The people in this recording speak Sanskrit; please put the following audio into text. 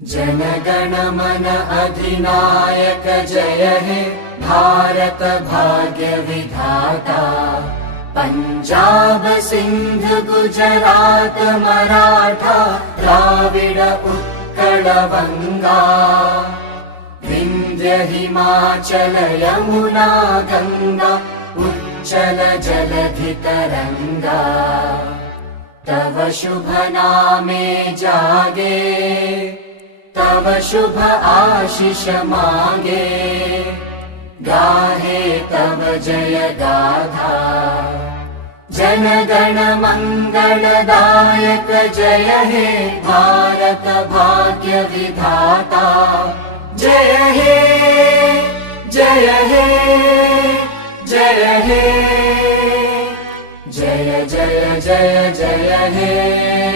जनगण मन अधिनायक जय हे भारत भाग्य विधाता। पंजाब सिंध गुजरात मराठा द्राविड उत्कल बंगा। विंध्य हिमाचल यमुना गंगा उच्चल जलधि तरंगा। तव शुभ नामे जागे तव शुभ आशीष मांगे। गाहे तव जय गाथा जन गण मंगलदायक जय हे भारत भाग्य विधाता। जय हे जय हे जय हे जय जय जय जय हे।